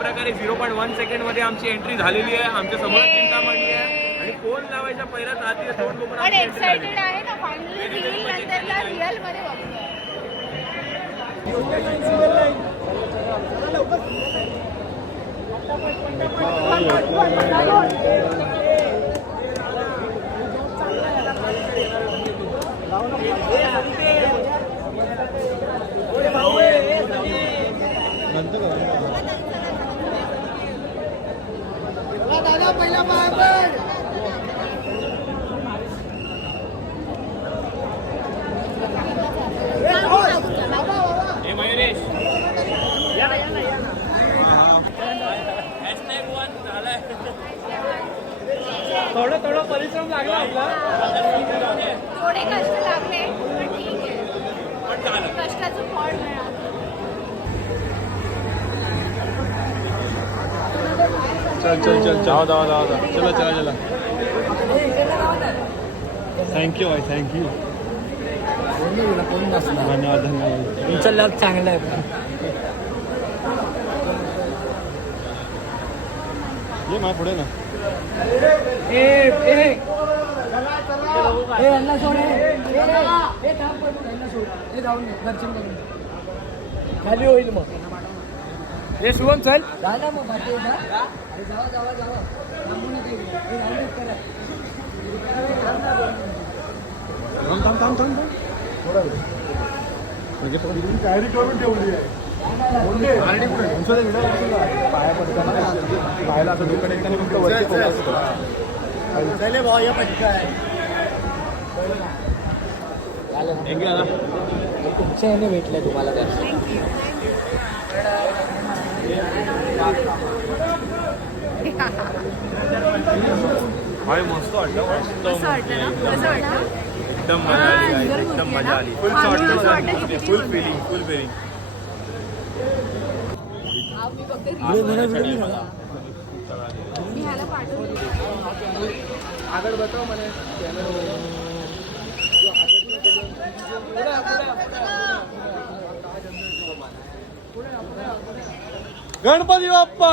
प्रकारे 0.1 सेकंड मध्ये आमची एंट्री झालेली आहे. आमच्या समोर चिंतामणी आहे आणि फोन लावायच्या पहिल्याच आधी दोन लोक एक्साइटेड आहे ना फायनली रील नंतरला रिअल मध्ये बघतोय. दादा पहिला महाबळ मयुरेश थोडं परिश्रम लागला आपला. थोडे कष्ट लागले पण ठीक आहे, कष्टाचं फळ मिळालं. चल जाओ चला थँक्यू भाई थँक्यू. धन्यवाद तुमचं लक चांगलं आहे. ये माझ्या पुढे ना. खाली होईल मग. हे शुभम चल झालं मग तयारी करून ठेवली आहे. पाया पडताना पाहायला असं दुकान एकदा फक्त वरती तुमच्या याने भेटलंय तुम्हाला त्या. भाई मस्त वाटलं. कसं वाटलं ना, कसं वाटलं? एकदम मजा आली. फुल फिलिंग मी फक्त मी ह्याला पाठवलं. आगळ बताव म्हणे गणपती बाप्पा.